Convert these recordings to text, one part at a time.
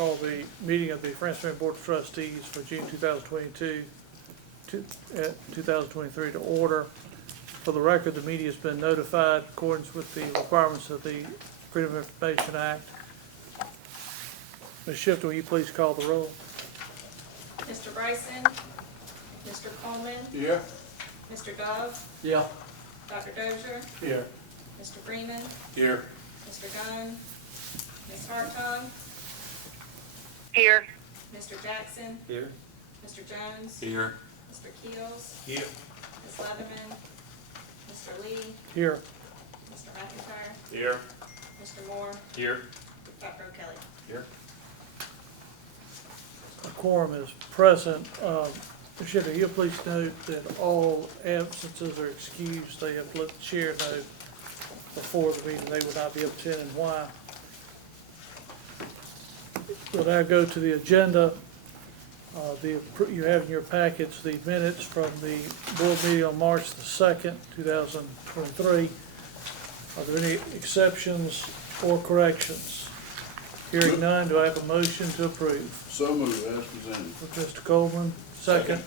call the meeting of the Francis Marion Board of Trustees for June 2023 to order. For the record, the media has been notified in accordance with the requirements of the Freedom of Information Act. Ms. Shifter, will you please call the roll? Mr. Bryson? Mr. Coleman? Here. Mr. Dove? Yeah. Dr. Dozier? Here. Mr. Freeman? Here. Mr. Gunn? Ms. Hartung? Here. Mr. Jackson? Here. Mr. Jones? Here. Mr. Keels? Here. Ms. Leatherman? Mr. Lee? Here. Mr. McIntyre? Here. Mr. Moore? Here. Dr. O'Kelly? Here. A quorum is present. Ms. Shifter, you'll please note that all absences are excused. They have let the chair know before the meeting they would not be able to attend and why. We'll now go to the agenda. You have in your packets the minutes from the board meeting on March the 2nd, 2023. Are there any exceptions or corrections? Hearing none, do I have a motion to approve? So moved as presented. With Mr. Coleman, second.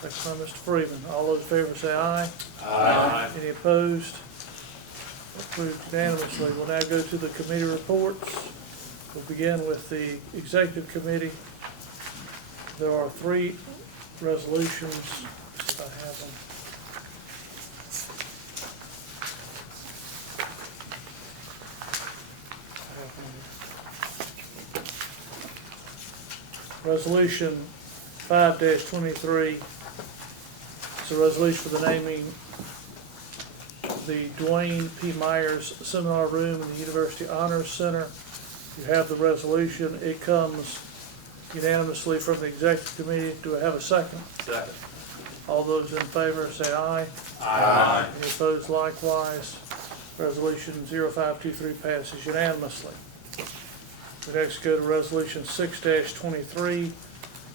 Second by Mr. Freeman. All those in favor say aye. Aye. Any opposed? Approved unanimously. We'll now go to the committee reports. We'll begin with the executive committee. There are 3 resolutions. If I have them. Resolution 5-23. It's a resolution for the naming the Duane P. Myers Seminar Room in the University Honors Center. You have the resolution. It comes unanimously from the executive committee. Do I have a second? Second. All those in favor say aye. Aye. Any opposed likewise. Resolution 0523 passes unanimously. We next go to resolution 6-23.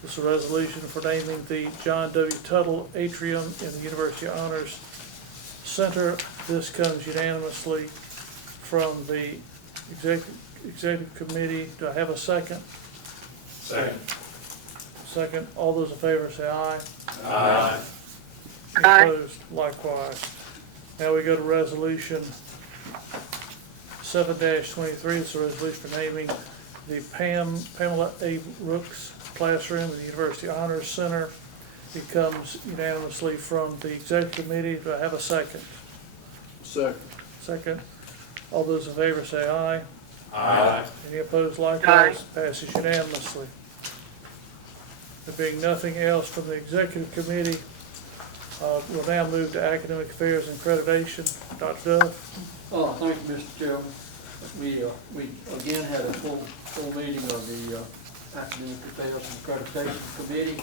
This is a resolution for naming the John W. Tuttle Atrium in the University Honors Center. This comes unanimously from the executive committee. Do I have a second? Second. Second. All those in favor say aye. Aye. Any Aye. opposed? Likewise. Now we go to resolution 7-23. It's a resolution for naming the Pamela A. Rooks Classroom in the University Honors Center. It comes unanimously from the executive committee. Do I have a second? Second. Second. All those in favor say aye. Aye. Any opposed likewise? Passes unanimously. There being nothing else from the executive committee, we'll now move to academic affairs and accreditation. Dr. Dove? Oh, thank you, Mr. Chairman. We again had a full meeting of the Academic Affairs and Accreditation Committee.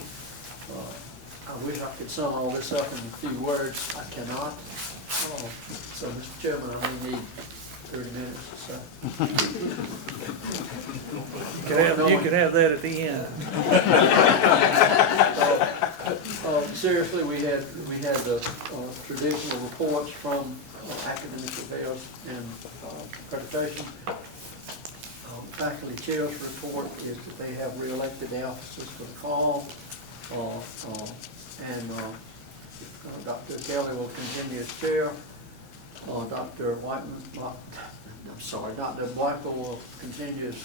I wish I could sum all this up in a few words. I cannot. So, Mr. Chairman, I may need 30 minutes or so. You can have that at the end. Seriously, we had the traditional reports from Academic Affairs and Accreditation. Faculty chair's report is that they have re-elected the officers for the fall, and Dr. Kelly will continue as chair. Dr. Whiteman will continue as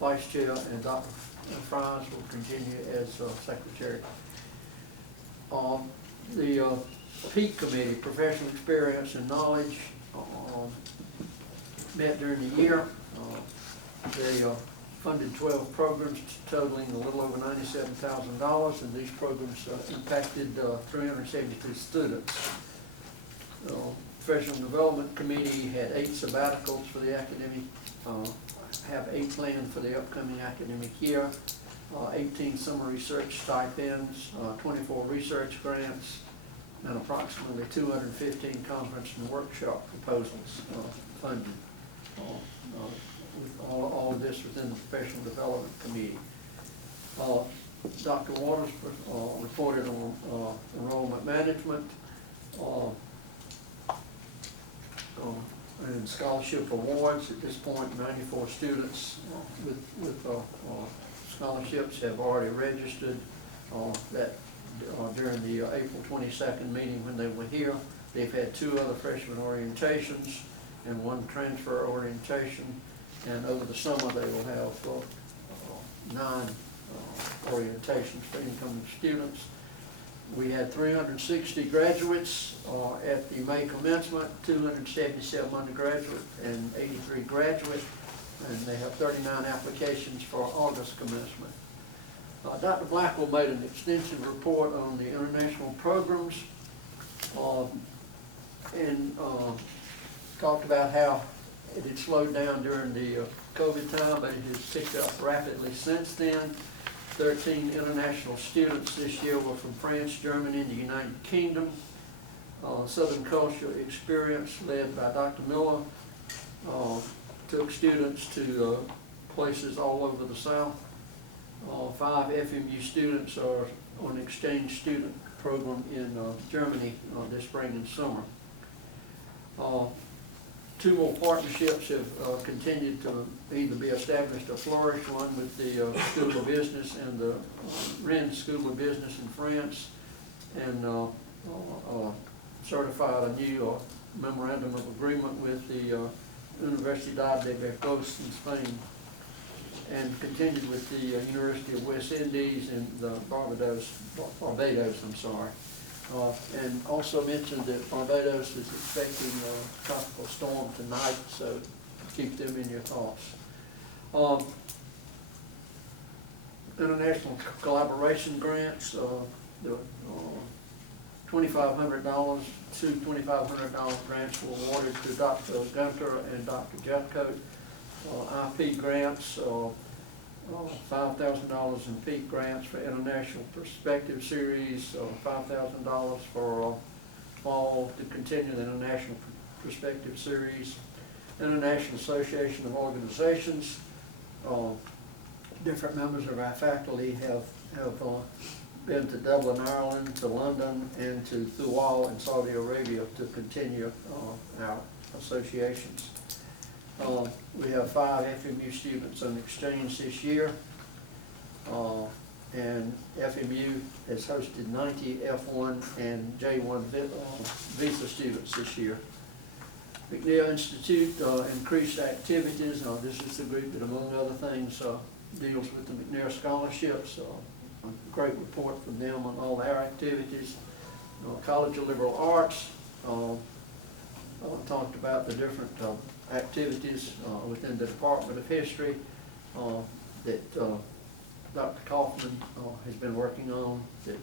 vice chair, and Dr. Fries will continue as secretary. The Peak Committee, Professional Experience and Knowledge, met during the year. They funded 12 programs totaling a little over $97,000, and these programs impacted 372 students. Professional Development Committee had 8 sabbaticals for the academic, have 8 planned for the upcoming academic year, 18 summer research stipends, 24 research grants, and approximately 215 conference and workshop proposals funded. With all of this within the Professional Development Committee. Dr. Waters reported on enrollment management and scholarship awards. At this point, 94 students with scholarships have already registered during the April 22nd meeting when they were here. They've had 2 other freshman orientations and 1 transfer orientation, and over the summer they will have 9 orientations for incoming students. We had 360 graduates at the May commencement, 277 undergraduate and 83 graduate, and they have 39 applications for August commencement. Dr. Blackwell made an extensive report on the international programs and talked about how it had slowed down during the COVID time, but it has picked up rapidly since then. 13 international students this year were from France, Germany, and the United Kingdom. Southern Culture Experience, led by Dr. Miller, took students to places all over the South. 5 FMU students are on an exchange student program in Germany this spring and summer. 2 more partnerships have continued to either be established or flourish, one with the School of Business and the Rennes School of Business in France, and certified a new memorandum of agreement with the Universidad de Burgos in Spain, and continued with the University of West Indies in the Barbados, and also mentioned that Barbados is expecting a tropical storm tonight, so keep them in your thoughts. International collaboration grants, the $2,500, 2 $2,500 grants were awarded to Dr. Gunter and Dr. Jeffcoat. IP grants, $5,000 in peak grants for International Perspective Series, $5,000 for fall to continue the International Perspective Series. International Association of Organizations, different members of our faculty have been to Dublin, Ireland, to London, and to Thual in Saudi Arabia to continue our associations. We have 5 FMU students on exchange this year, and FMU has hosted 90 F1 and J1 visa students this year. McNair Institute increased activities. This is the group that, among other things, deals with the McNair scholarships. A great report from them on all their activities. College of Liberal Arts talked about the different activities within the Department of History that Dr. Kaufman has been working on. That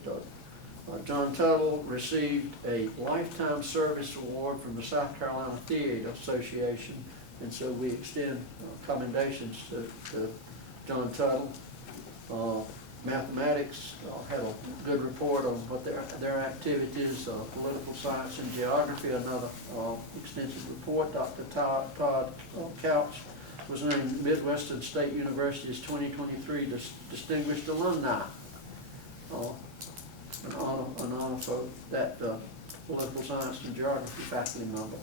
John Tuttle received a Lifetime Service Award from the South Carolina Theater Association, and so we extend commendations to John Tuttle. Mathematics had a good report on what their activities. Political science and geography, another extensive report. Dr. Todd Couch was named Midwestern State University's 2023 Distinguished Alumni. An honor for that political science and geography faculty member.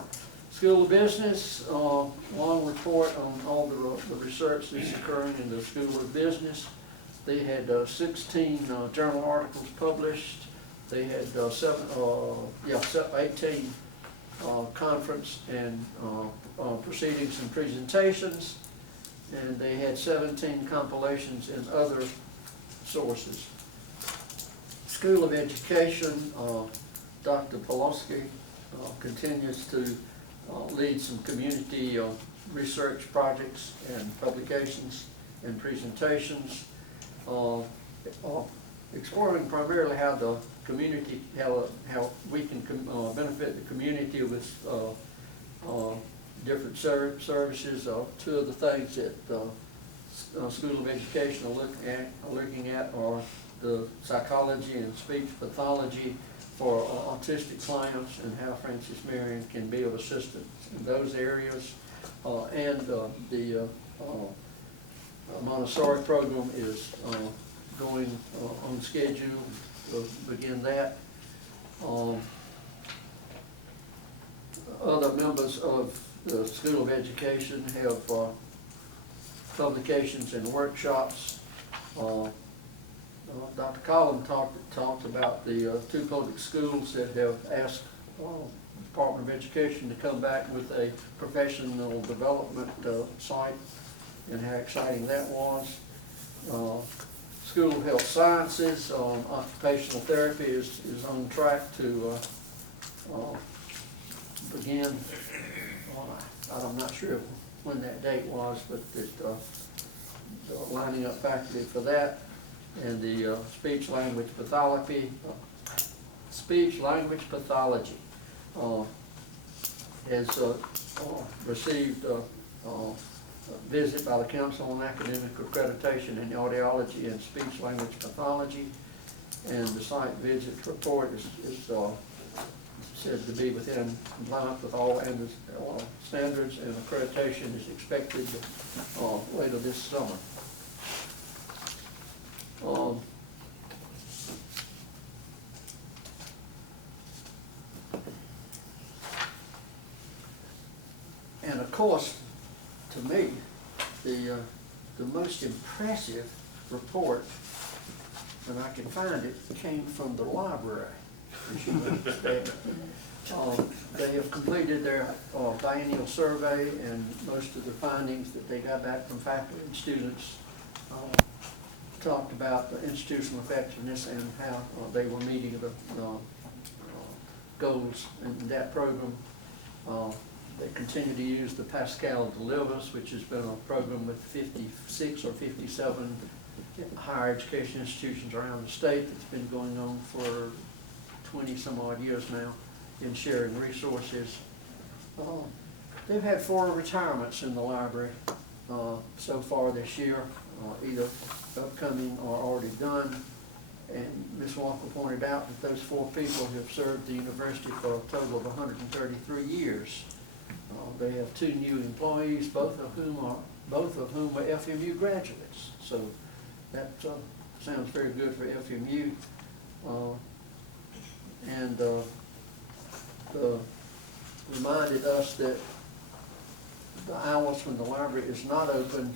School of Business, long report on all the research that's occurring in the School of Business. They had 16 journal articles published. They had 18 conference and proceedings and presentations, and they had 17 compilations in other sources. School of Education, Dr. Poloski continues to lead some community research projects and publications and presentations. Exploring primarily how the community, how we can benefit the community with different services. 2 of the things that School of Education are looking at are the psychology and speech pathology for autistic clients, and how Francis Marion can be of assistance in those areas, and the Montessori program is going on schedule to begin that. Other members of the School of Education have publications and workshops Dr. Collins talked about the two public schools that have asked Department of Education to come back with a professional development site, and how exciting that was. School of Health Sciences, occupational therapy is on track to begin. I'm not sure when that date was, but lining up faculty for that. And the speech language pathology has received a visit by the Council on Academic Accreditation in Audiology and Speech Language Pathology, and the site visit report is said to be within compliance with all standards, and accreditation is expected later this summer. And of course, to me, the most impressive report, and I can find it, came from the library, as you would expect. They have completed their biennial survey, and most of the findings that they got back from faculty and students talked about the institutional effectiveness and how they were meeting the goals in that program. They continue to use the Pascal Delivers, which has been a program with 56 or 57 higher education institutions around the state that's been going on for 20 some odd years now in sharing resources. They've had 4 retirements in the library so far this year, either upcoming or already done. And Ms. Walker pointed out that those 4 people have served the university for a total of 133 years. They have 2 new employees, both of whom were FMU graduates. So that sounds very good for FMU. And reminded us that the hours when the library is not open,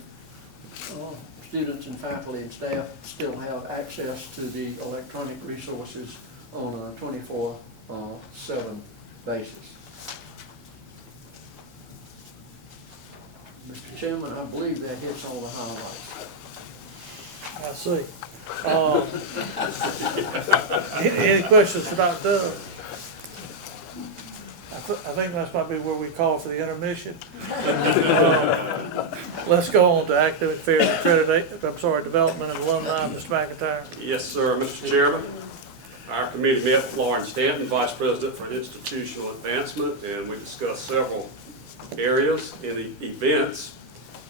students and faculty and staff still have access to the electronic resources on a 24/7 basis. Mr. Chairman, I believe that hits all the highlights. I see. Any questions for Dr. Doug? I think that might be where we call for the intermission. Let's go on to academic affairs, development and alumni, Mr. McIntyre. Yes, sir, Mr. Chairman. Our committee met with Lauren Stanton, Vice President for Institutional Advancement, and we discussed several areas in the events.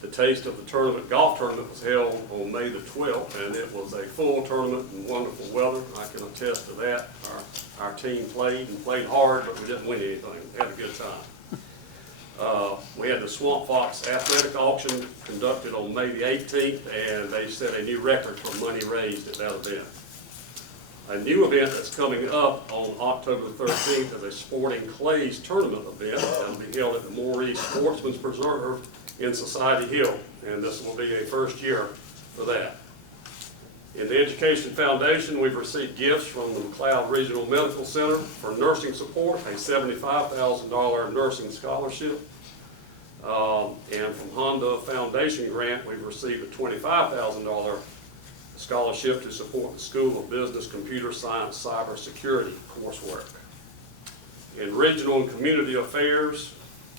The Taste of the Tournament golf tournament was held on May the 12th, and it was a full tournament in wonderful weather. I can attest to that. Our team played hard, but we didn't win anything. We had a good time. We had the Swamp Fox Athletic Auction conducted on May the 18th, and they set a new record for money raised at that event. A new event that's coming up on October the 13th is a Sporting Clays tournament event that will be held at the Maurice Sportsman's Preserve in Society Hill, and this will be a first year for that. In the Education Foundation, we've received gifts from the McLeod Regional Medical Center for nursing support, a $75,000 nursing scholarship. And from Honda Foundation Grant, we've received a $25,000 scholarship to support the School of Business, Computer Science, Cybersecurity coursework. In Regional and Community Affairs,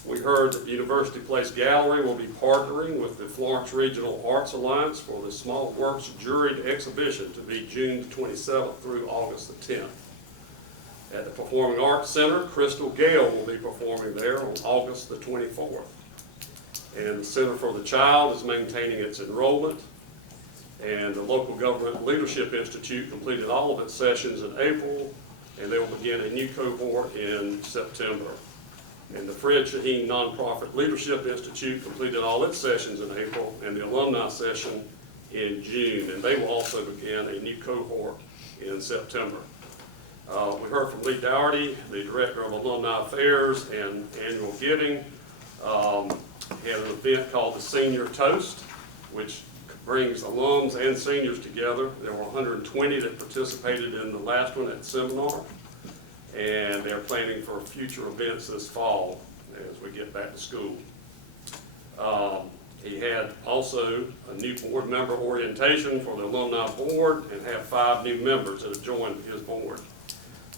we heard that the University Place Gallery will be partnering with the Florence Regional Arts Alliance for the Small Works Juried Exhibition to be June 27th through August the 10th. At the Performing Arts Center, Crystal Gale will be performing there on August the 24th. And the Center for the Child is maintaining its enrollment. And the Local Government Leadership Institute completed all of its sessions in April, and they will begin a new cohort in September. And the Fred Shaheen Nonprofit Leadership Institute completed all its sessions in April, and the alumni session in June, and they will also begin a new cohort in September. We heard from Lee Dougherty, the Director of Alumni Affairs and Annual Giving. He had an event called the Senior Toast, which brings alums and seniors together. There were 120 that participated in the last one at seminar, and they're planning for future events this fall as we get back to school. He had also a new board member orientation for the alumni board and have 5 new members that have joined his board.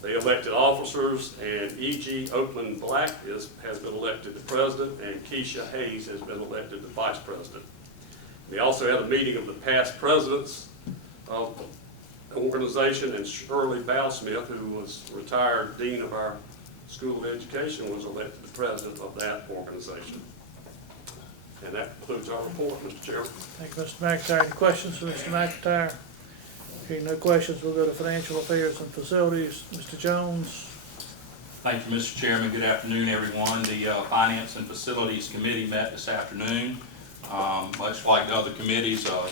They elected officers, and E.G. Oakland Black has been elected the president, and Keisha Hayes has been elected the vice president. We also had a meeting of the past presidents of the organization, and Shirley Bowsmith, who was retired dean of our School of Education, was elected the president of that organization. And that concludes our report, Mr. Chairman. Thank you, Mr. McIntyre. Any questions for Mr. McIntyre? Hearing no questions, we'll go to Financial Affairs and Facilities. Mr. Jones. Thank you, Mr. Chairman. Good afternoon, everyone. The Finance and Facilities Committee met this afternoon. Much like the other committees, a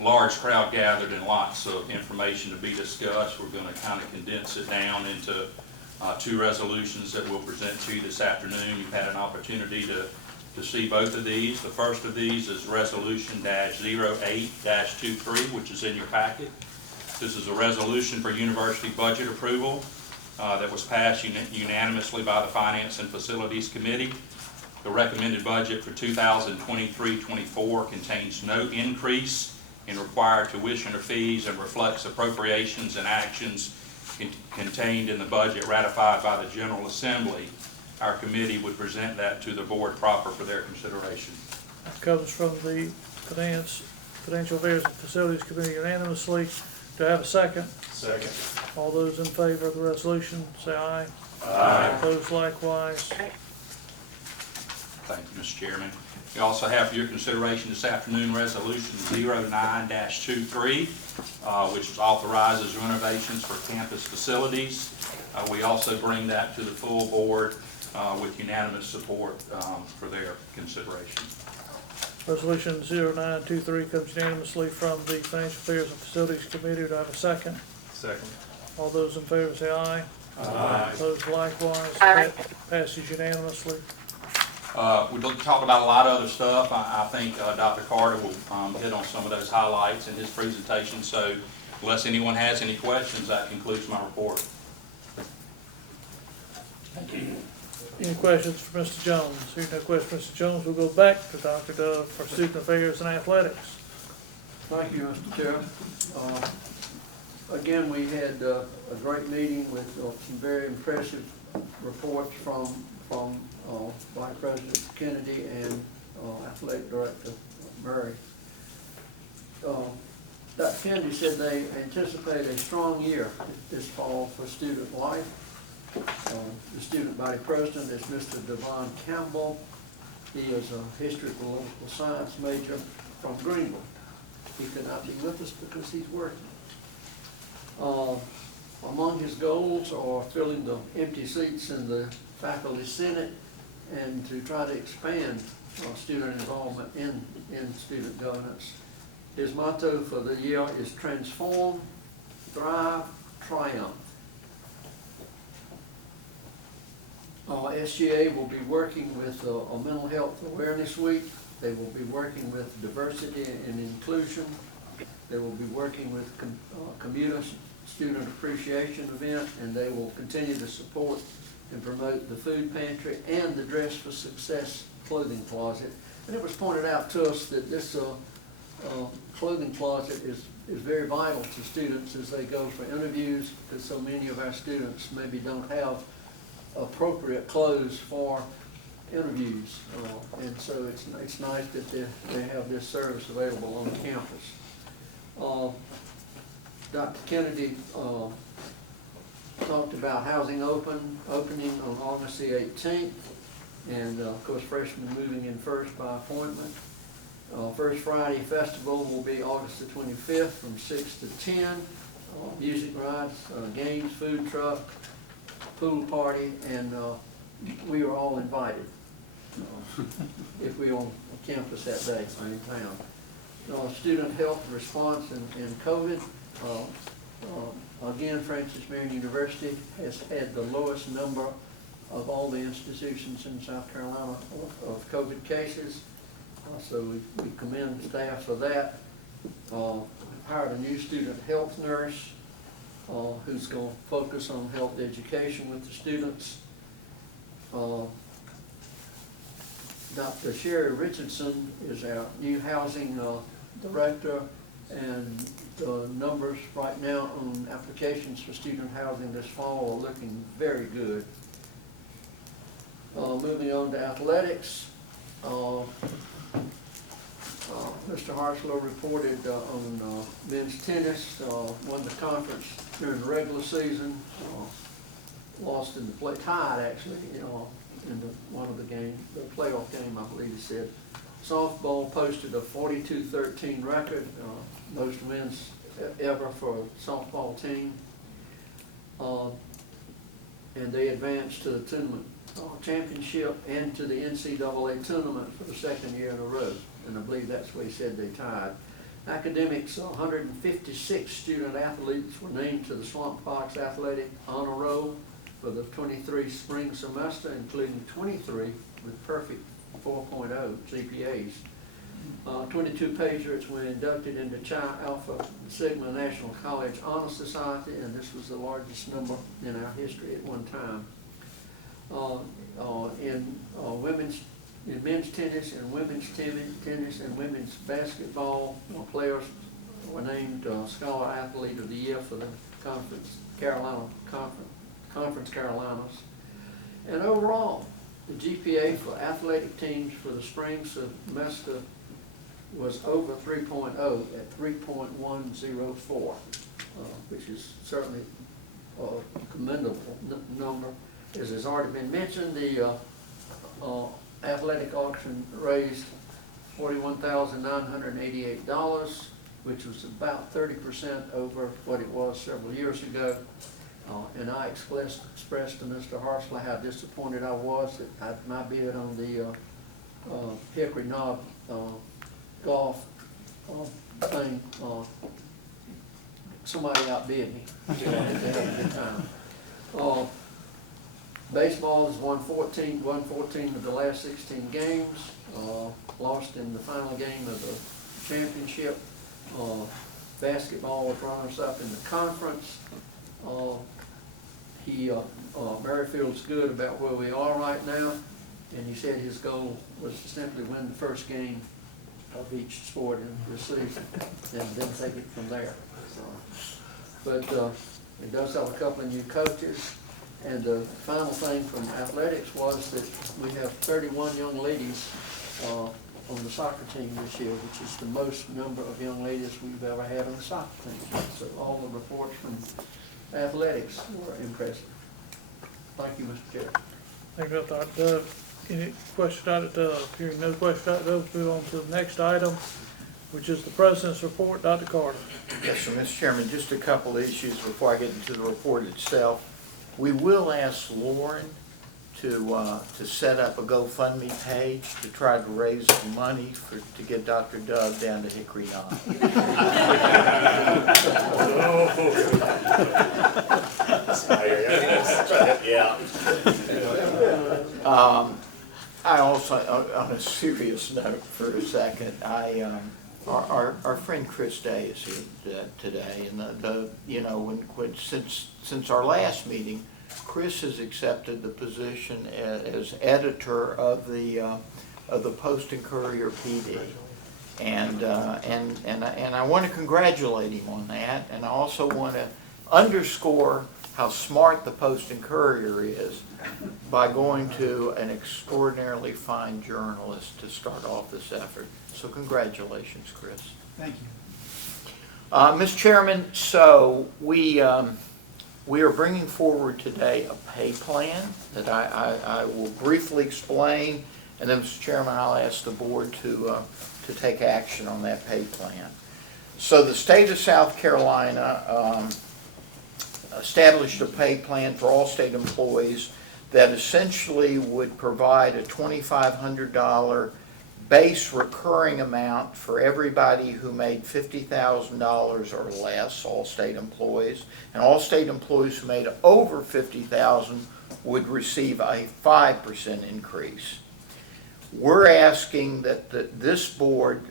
large crowd gathered and lots of information to be discussed. We're going to kind of condense it down into 2 resolutions that we'll present to you this afternoon. You've had an opportunity to see both of these. The first of these is Resolution -08-23, which is in your packet. This is a resolution for university budget approval that was passed unanimously by the Finance and Facilities Committee. The recommended budget for 2023-24 contains no increase in required tuition or fees and reflects appropriations and actions contained in the budget ratified by the General Assembly. Our committee would present that to the board proper for their consideration. That comes from the Financial Affairs and Facilities Committee unanimously. Do I have a second? Second. All those in favor of the resolution, say aye. Aye. Opposed likewise. Thank you, Mr. Chairman. We also have for your consideration this afternoon Resolution 09-23, which authorizes renovations for campus facilities. We also bring that to the full board with unanimous support for their consideration. Resolution 0923 comes unanimously from the Financial Affairs and Facilities Committee. Do I have a second? Second. All those in favor say aye. Aye. Opposed likewise. Aye. Passes unanimously. We talked about a lot of other stuff. I think Dr. Carter will hit on some of those highlights in his presentation. So unless anyone has any questions, that concludes my report. Thank you. Any questions for Mr. Jones? Hearing no questions for Mr. Jones, we'll go back to Dr. Dove for Student Affairs and Athletics. Thank you, Mr. Chair. Again, we had a great meeting with some very impressive reports from Vice President Kennedy and Athletic Director Murray. Dr. Kennedy said they anticipate a strong year this fall for student life. The student body president is Mr. Duane Campbell. He is a history political science major from Greenville. He could not be with us because he's working. Among his goals are filling the empty seats in the faculty senate and to try to expand student involvement in student governance. His motto for the year is transform, thrive, triumph. SGA will be working with a Mental Health Awareness Week. They will be working with diversity and inclusion. They will be working with commuter student appreciation event, and they will continue to support and promote the food pantry and the Dress for Success clothing closet. And it was pointed out to us that this clothing closet is very vital to students as they go for interviews, because so many of our students maybe don't have appropriate clothes for interviews, and so it's nice that they have this service available on campus. Dr. Kennedy talked about housing opening on August the 18th, and of course freshmen moving in first by appointment. First Friday Festival will be August the 25th from 6 to 10. Music rides, games, food truck, pool party, and we are all invited if we're on campus that day or in town. Student health response in COVID. Again, Marion University has had the lowest number of all the institutions in South Carolina of COVID cases. So we commend the staff for that. We've hired a new student health nurse who's going to focus on health education with the students. Dr. Sherry Richardson is our new housing director, and the numbers right now on applications for student housing this fall are looking very good. Moving on to athletics, Mr. Harslow reported on men's tennis, won the conference during the regular season, lost in the play, tied actually, in one of the games, the playoff game, I believe he said. Softball posted a 42-13 record, most wins ever for a softball team. And they advanced to the tournament championship and to the NCAA tournament for the second year in a row. And I believe that's what he said they tied. Academics, 156 student athletes were named to the Swamp Fox Athletic Honor Roll for the 23 spring semester, including 23 with perfect 4.0 GPAs. 22 Patriots were inducted into Chi Alpha Sigma National College Honor Society, and this was the largest number in our history at one time. In men's tennis and women's tennis and women's basketball, players were named Scholar Athlete of the Year for the Conference Carolinas. And overall, the GPA for athletic teams for the spring semester was over 3.0 at 3.104, which is certainly a commendable number. As has already been mentioned, the athletic auction raised $41,988, which was about 30% over what it was several years ago. And I expressed to Mr. Harslow how disappointed I was that my bid on the Hickory Knob golf thing, somebody outbid me. They had a good time. Baseball has won 14 of the last 16 games, lost in the final game of the championship. Basketball was runners-up in the conference. Merrifield's good about where we are right now, and he said his goal was to simply win the first game of each sport in the season, and then take it from there. But it does have a couple of new coaches. And the final thing from athletics was that we have 31 young ladies on the soccer team this year, which is the most number of young ladies we've ever had on the soccer team. So all the reports from athletics were impressive. Thank you, Mr. Chair. Thank you, Dr. Doug. Any question, Dr. Doug? Hearing no question, Dr. Doug, let's move on to the next item, which is the President's report. Dr. Carter. Yes, sir, Mr. Chairman, just a couple of issues before I get into the report itself. We will ask Lauren to set up a GoFundMe page to try to raise some money to get Dr. Doug down to Hickory Knob. Yeah. I also, on a serious note for a second, our friend Chris Day is here today, and since our last meeting, Chris has accepted the position as editor of the Post and Courier PD, and I want to congratulate him on that, and I also want to underscore how smart the Post and Courier is by going to an extraordinarily fine journalist to start off this effort. So congratulations, Chris. Thank you. Mr. Chairman, so we are bringing forward today a pay plan that I will briefly explain, and then, Mr. Chairman, I'll ask the board to take action on that pay plan. So the state of South Carolina established a pay plan for all state employees that essentially would provide a $2,500 base recurring amount for everybody who made $50,000 or less, all state employees, and all state employees who made over $50,000 would receive a 5% increase. we're asking that this board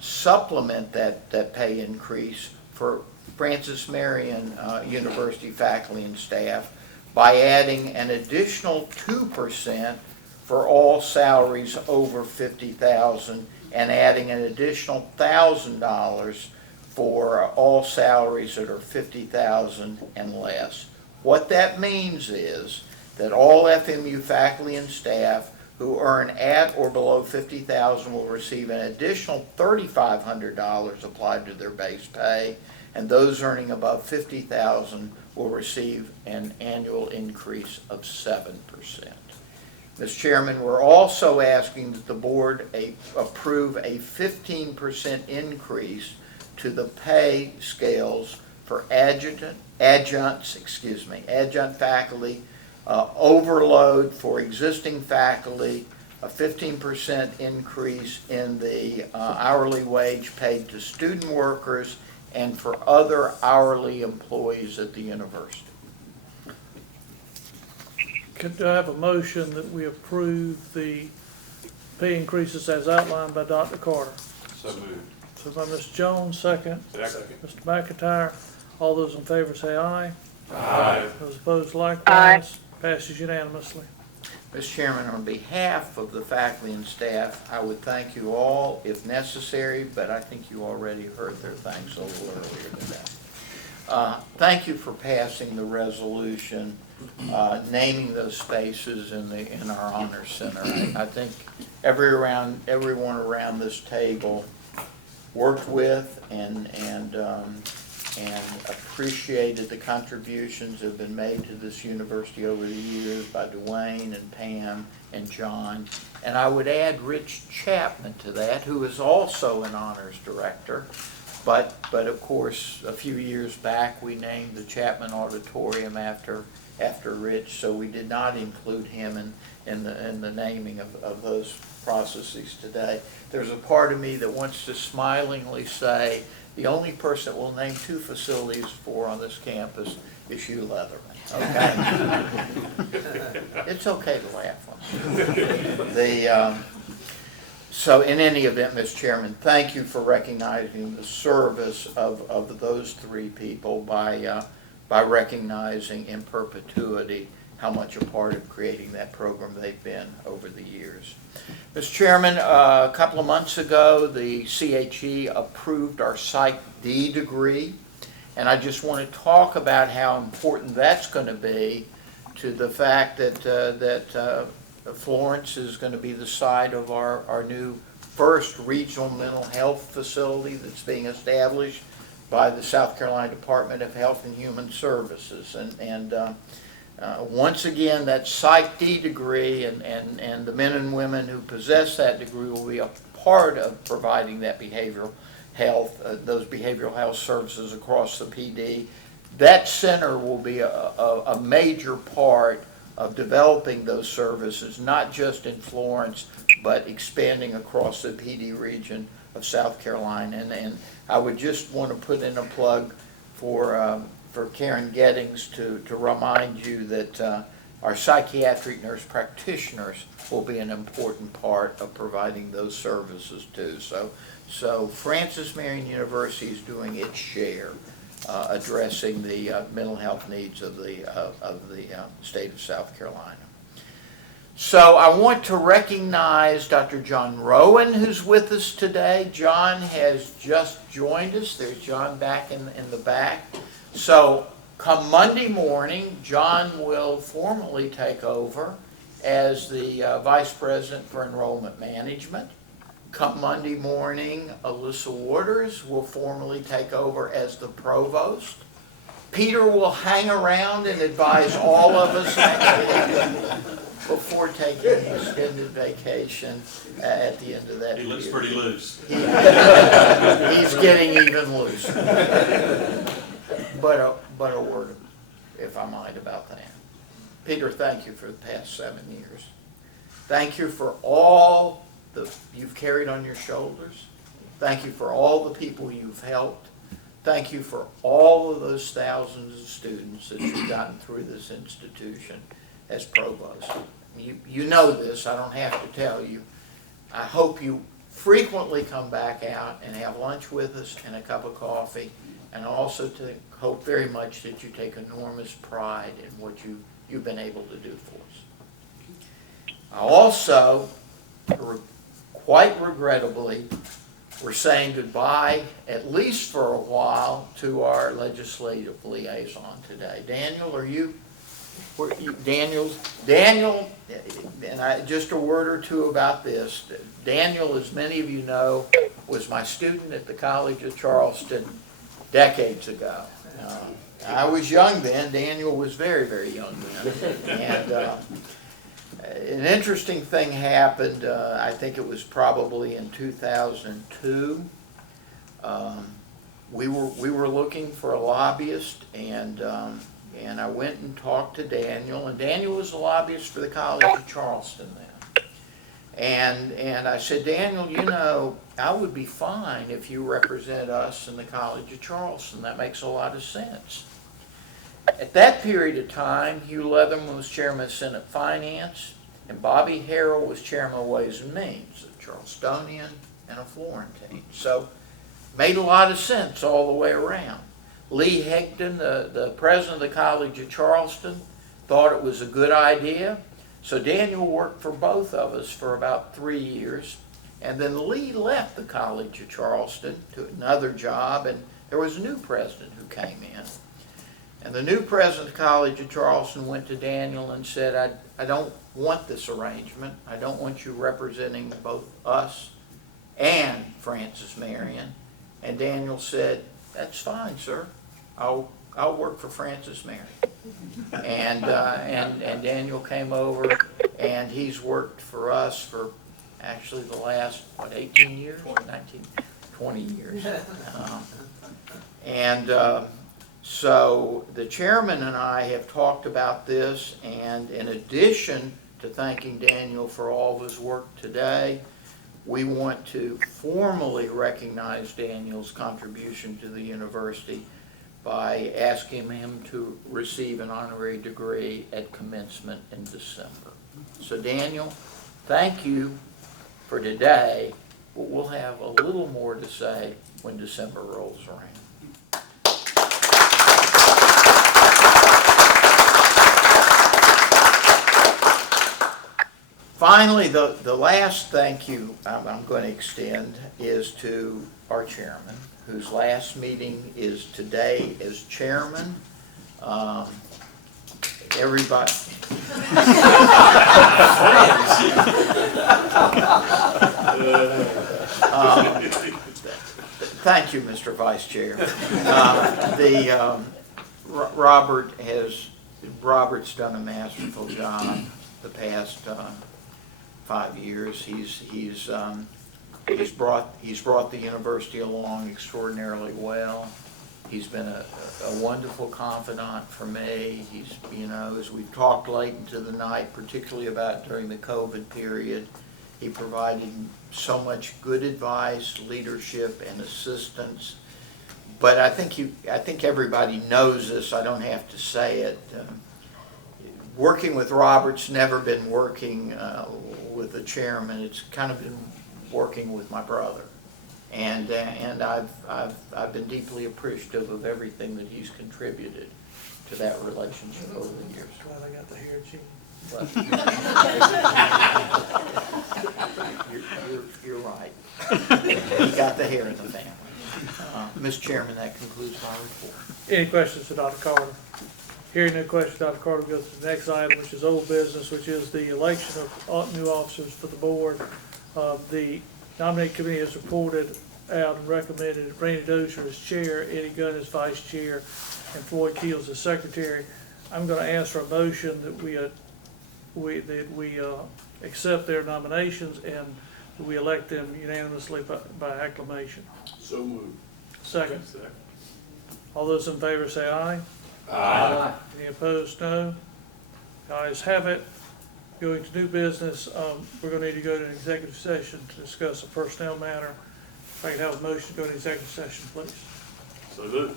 supplement that pay increase for Francis Marion University faculty and staff by adding an additional 2% for all salaries over $50,000 and adding an additional $1,000 for all salaries that are $50,000 and less. What that means is that all FMU faculty and staff who earn at or below $50,000 will receive an additional $3,500 applied to their base pay, and those earning above $50,000 will receive an annual increase of 7%. Mr. Chairman, we're also asking that the board approve a 15% increase to the pay scales for adjunct faculty, overload for existing faculty, a 15% increase in the hourly wage paid to student workers, and for other hourly employees at the university. Could I have a motion that we approve the pay increases as outlined by Dr. Carter? So moved. So by Ms. Jones, second. Second. Mr. McIntyre. All those in favor say aye. Aye. Those opposed likewise. Passes unanimously. Mr. Chairman, on behalf of the faculty and staff, I would thank you all if necessary, but I think you already heard their thanks a little earlier today. Thank you for passing the resolution naming those spaces in our honor center. I think everyone around this table worked with and appreciated the contributions that have been made to this university over the years by Duane and Pam and John. And I would add Rich Chapman to that, who is also an honors director. But of course, a few years back, we named the Chapman Auditorium after Rich, so we did not include him in the naming of those processes today. There's a part of me that wants to smilingly say, the only person that will name 2 facilities for on this campus is Hugh Leatherman, okay? It's okay to laugh on it. So in any event, Mr. Chairman, thank you for recognizing the service of those 3 people by recognizing in perpetuity how much a part of creating that program they've been over the years. Mr. Chairman, a couple of months ago, the CHE approved our Psych D degree, and I just want to talk about how important that's going to be to the fact that Florence is going to be the site of our new first regional mental health facility that's being established by the South Carolina Department of Health and Human Services. Once again, that Psych D degree and the men and women who possess that degree will be a part of providing that behavioral health, those behavioral health services across the PD. That center will be a major part of developing those services, not just in Florence, but expanding across the PD region of South Carolina. And I would just want to put in a plug for Karen Gettings to remind you that our psychiatric nurse practitioners will be an important part of providing those services too. So Francis Marion University is doing its share addressing the mental health needs of the state of South Carolina. So I want to recognize Dr. John Rowan, who's with us today. John has just joined us. There's John back in the back. So come Monday morning, John will formally take over as the Vice President for Enrollment Management. Come Monday morning, Alyssa Waters will formally take over as the Provost. Peter will hang around and advise all of us next week before taking an extended vacation at the end of that He looks year. pretty loose. He's getting even looser. But a word, if I might, about that. Peter, thank you for the past 7 years. Thank you for all you've carried on your shoulders. Thank you for all the people you've helped. Thank you for all of those thousands of students that you've gotten through this institution as provost. You know this, I don't have to tell you. I hope you frequently come back out and have lunch with us and a cup of coffee. And also to hope very much that you take enormous pride in what you've been able to do for us. I also, quite regrettably, we're saying goodbye, at least for a while, to our legislative liaison today. Daniel, are you? Daniel, and just a word or two about this. Daniel, as many of you know, was my student at the College of Charleston decades ago. I was young then. Daniel was very, very young then. And an interesting thing happened. I think it was probably in 2002. We were looking for a lobbyist, and I went and talked to Daniel, and Daniel was a lobbyist for the College of Charleston then. And I said, Daniel, you know, I would be fine if you represent us in the College of Charleston. That makes a lot of sense. At that period of time, Hugh Leatherman was chairman of Senate Finance, and Bobby Harrell was chairman of Ways and Means, a Charlestonian and a Florentine. So, made a lot of sense all the way around. Lee Higdon, the president of the College of Charleston, thought it was a good idea. So Daniel worked for both of us for about 3 years. And then Lee left the College of Charleston to another job, and there was a new president who came in. And the new president of the College of Charleston went to Daniel and said, I don't want this arrangement. I don't want you representing both us and Francis Marion. And Daniel said, that's fine, sir. I'll work for Francis Marion. And Daniel came over, and he's worked for us for actually the last, 18 years? 20 years. So the chairman and I have talked about this, and in addition to thanking Daniel for all of his work today, we want to formally recognize Daniel's contribution to the university by asking him to receive an honorary degree at commencement in December. So Daniel, thank you for today, but we'll have a little more to say when December rolls around. Finally, the last thank you I'm going to extend is to our chairman, whose last meeting is today as chairman. Everybody. Thank you, Mr. Vice Chair. Robert's done a masterful job the past 5 years. He's brought the university along extraordinarily well. He's been a wonderful confidant for me. He's, as we've talked late into the night, particularly about during the COVID period, he provided so much good advice, leadership, and assistance. But I think everybody knows this. I don't have to say it. Working with Robert's never been working with the chairman. It's kind of been working with my brother, and I've been deeply appreciative of everything that he's contributed to that relationship over the years. Glad I got to hear it, Gene. Well, you're right. He got the hair in the family. Mr. Chairman, that concludes my report. Any questions for Dr. Carter? Hearing no questions, Dr. Carter will go to the next item, which is old business, which is the election of new officers for the board. The nominating committee has reported out and recommended Randy Dozier as chair, Eddie Gunn as vice chair, and Floyd Keels as secretary. I'm going to ask for a motion that we accept their nominations and that we elect them unanimously by acclamation. So moved. Second. All those in favor say aye. Aye. Any opposed, no. The ayes have it. Going to new business, we're going to need to go to an executive session to discuss a personnel matter. If I can have a motion to go to executive session, please. So moved.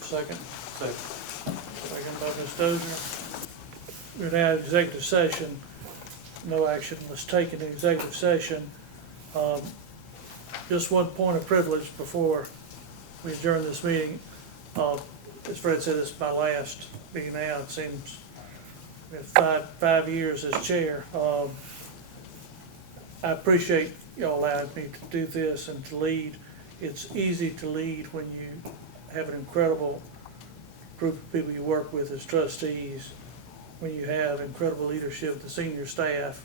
Second. Second by Ms. Dozier. We're now in executive session. no action was taken in executive session. Just one point of privilege before we adjourn this meeting. As Fred said, it's my last meeting now. It seems we have five years as chair. I appreciate y'all allowing me to do this and to lead. It's easy to lead when you have an incredible group of people you work with as trustees, when you have incredible leadership of the senior staff,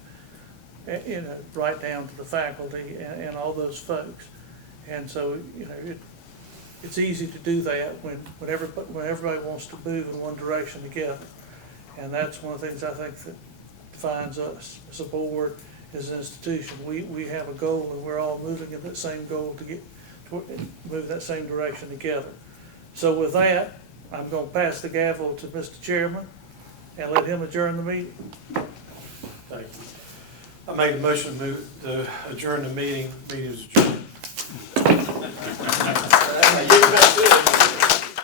right down to the faculty and all those folks. And so, it's easy to do that when everybody wants to move in one direction together. And that's one of the things I think that defines us as a board, as an institution. We have a goal, and we're all moving in that same goal to move that same direction together. So with that, I'm going to pass the gavel to Mr. Chairman and let him adjourn the meeting. Thank you. I made a motion to adjourn the meeting. Meeting is adjourned.